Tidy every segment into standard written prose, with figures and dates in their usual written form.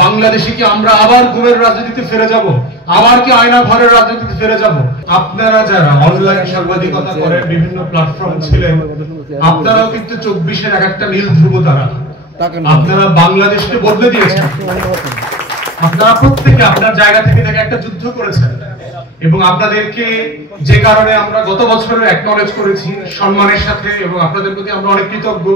বাংলাদেশে কি আমরা আবার ঘুমের রাজনীতিতে ফিরে যাব? আবার কি আয়না ঘরের রাজনীতিতে ফিরে যাব? আপনারা যারা অনলাইন সাংবাদিকতা করেন, বিভিন্ন প্ল্যাটফর্ম ছিলেন, আপনারাও কিন্তু 24-এর এক একটা নীল ধ্রুব তারা। আপনারা বাংলাদেশকে বদলে দিয়েছেন। আপনারা প্রত্যেকে আপনার জায়গা থেকে একটা যুদ্ধ করেছেন এবং আপনাদেরকে যে কারণে আমরা গত বছরে অ্যাকনলেজ করেছি সম্মানের সাথে, এবং আপনাদের প্রতি আমরা অনেক কৃতজ্ঞ।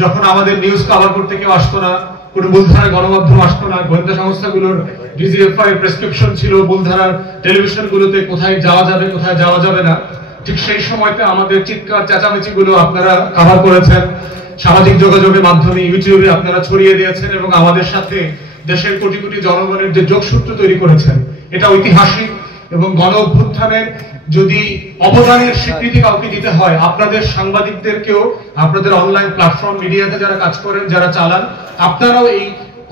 যখন আমাদের নিউজ কভার করতে কেউ আসতো না, কোনো মূলধারার গণমাধ্যম আসতো না, গোয়েন্দা সংস্থাগুলোর ডিজিএফআই প্রেসক্রিপশন ছিল মূলধারার টেলিভিশনগুলোতে কোথায় যাওয়া যাবে কোথায় যাওয়া যাবে না, ঠিক সেই সময়তে আমাদের চিৎকার চেঁচামেচি গুলো আপনারা কভার করেছেন। সামাজিক যোগাযোগের মাধ্যমে ইউটিউবে আপনারা ছড়িয়ে দিয়েছেন এবং আমাদের সাথে দেশের কোটি কোটি জনগণের যে যোগসূত্র তৈরি করেছেন, এটা ঐতিহাসিক। এবং গণ অভ্যুত্থানের যদি অবদানের স্বীকৃতি কাউকে দিতে হয়, আপনাদের সাংবাদিকদেরকেও, আপনাদের অনলাইন প্ল্যাটফর্ম মিডিয়াতে যারা কাজ করেন, যারা চালান, আপনারাও এই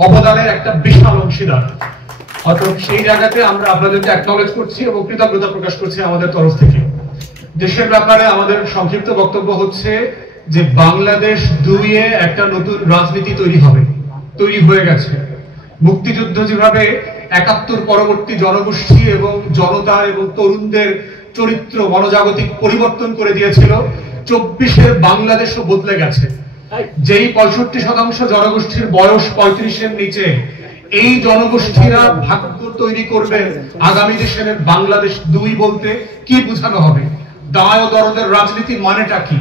অবদানের একটা বিশাল অংশীদার। অতএব সেই জায়গাতে আমরা আপনাদেরকে অ্যাকনলেজ করছি এবং কৃতজ্ঞতা প্রকাশ করছি আমাদের তরফ থেকে। দেশের ব্যাপারে আমাদের সংক্ষিপ্ত বক্তব্য হচ্ছে যে বাংলাদেশ 2-এ একটা নতুন রাজনীতি তৈরি হবে, তৈরি হয়ে গেছে। মুক্তিযুদ্ধ যেভাবে 71 পরবর্তী জনগোষ্ঠী এবং জনতার এবং তরুণদের চরিত্র মনোজাগতিক পরিবর্তন করে দিয়েছিল, 24-এর বাংলাদেশও বদলে গেছে। যেই 65% জনগোষ্ঠীর বয়স 35-এর নিচে, এই জনগোষ্ঠীরা ভাগ্য তৈরি করবে আগামী দেশের বাংলাদেশ 2 বলতে কি বোঝানো হবে, দায় ও দরদের রাজনীতি মানেটা কি,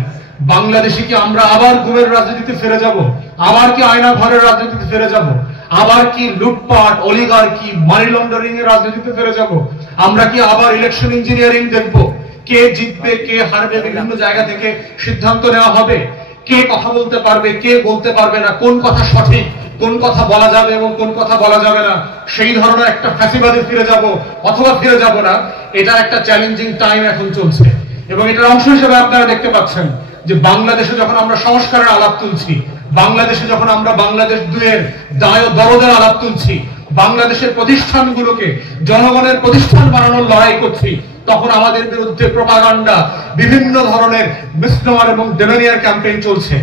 বাংলাদেশে কি আমরা আবার ঘুমের রাজনীতিতে ফিরে যাব? আবার কি আয়না ঘরের রাজনীতিতে ফিরে যাব? আবার কি লুটপাট, অলিগার্কি, মানি লন্ডারিং এর রাজনীতিতে ফিরে যাব? আমরা কি আবার ইলেকশন ইঞ্জিনিয়ারিং দেখব? কে জিতবে কে হারবে বিভিন্ন জায়গা থেকে সিদ্ধান্ত নেওয়া হবে। কে কথা বলতে পারবে কে বলতে পারবে না, কোন কথা সঠিক, কোন কথা বলা যাবে এবং কোন কথা বলা যাবে না, সেই ধরনের একটা ফ্যাসিবাদে ফিরে যাব অথবা ফিরে যাব না, এটা একটা চ্যালেঞ্জিং টাইম এখন চলছে। এবং এটার অংশ হিসেবে আপনারা দেখতে পাচ্ছেন যে বাংলাদেশে যখন আমরা সংস্কারের আলাপ তুলছি, বাংলাদেশে যখন আমরা বাংলাদেশ 2-এর দায় ও দরদের আলাপ তুলছি, বাংলাদেশের প্রতিষ্ঠানগুলোকে জনগণের প্রতিষ্ঠান বানানোর লড়াই করছি, তখন আমাদের বিরুদ্ধে প্রোপাগান্ডা, বিভিন্ন ধরনের মিসনোমার এবং ডেমোনিয়ার ক্যাম্পেইন চলছে।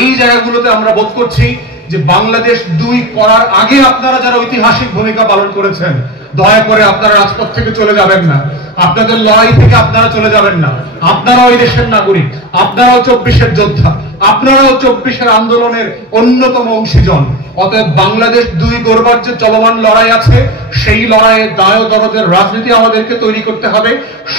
এই জায়গাগুলোতে আমরা বোধ করছি যে বাংলাদেশ 2 করার আগে আপনারা যারা ঐতিহাসিক ভূমিকা পালন করেছেন, দয়া করে আপনারা রাজপথ থেকে চলে যাবেন না, আপনাদের লড়াই থেকে আপনারা চলে যাবেন না। আপনারাও এই দেশের নাগরিক, আপনারাও 24-এর যোদ্ধা, আপনারাও 24-এর আন্দোলনের অন্যতম অংশীজন। অতএব বাংলাদেশ 2 গড়বার যে চলমান লড়াই আছে, সেই লড়াইয়ে দায় দরদের রাজনীতি আমাদেরকে তৈরি করতে হবে।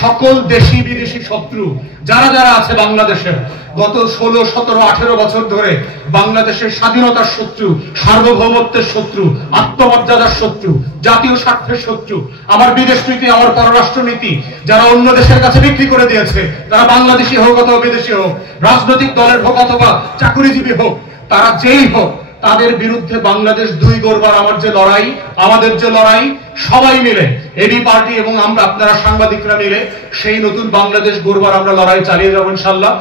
সকল দেশি বিদেশি শত্রু যারা যারা আছে বাংলাদেশের, গত 16, 17, 18 বছর ধরে বাংলাদেশের স্বাধীনতার শত্রু, সার্বভৌমত্বের শত্রু, আত্মমর্যাদার শত্রু, জাতীয় স্বার্থের শত্রু, আমার বিদেশ নীতি, আমার পররাষ্ট্র নীতি যারা অন্য দেশের কাছে বিক্রি করে দিয়েছে, তারা বাংলাদেশি হোক অথবা বিদেশি হোক, রাজনৈতিক দলের হোক অথবা চাকুরিজীবী হোক, তারা যেই হোক, তাদের বিরুদ্ধে বাংলাদেশ 2 গড়বার আমার যে লড়াই, আমাদের যে লড়াই, সবাই মিলে, এবি পার্টি এবং আমরা আপনারা সাংবাদিকরা মিলে সেই নতুন বাংলাদেশ গড়বার আমরা লড়াই চালিয়ে যাব ইনশাআল্লাহ।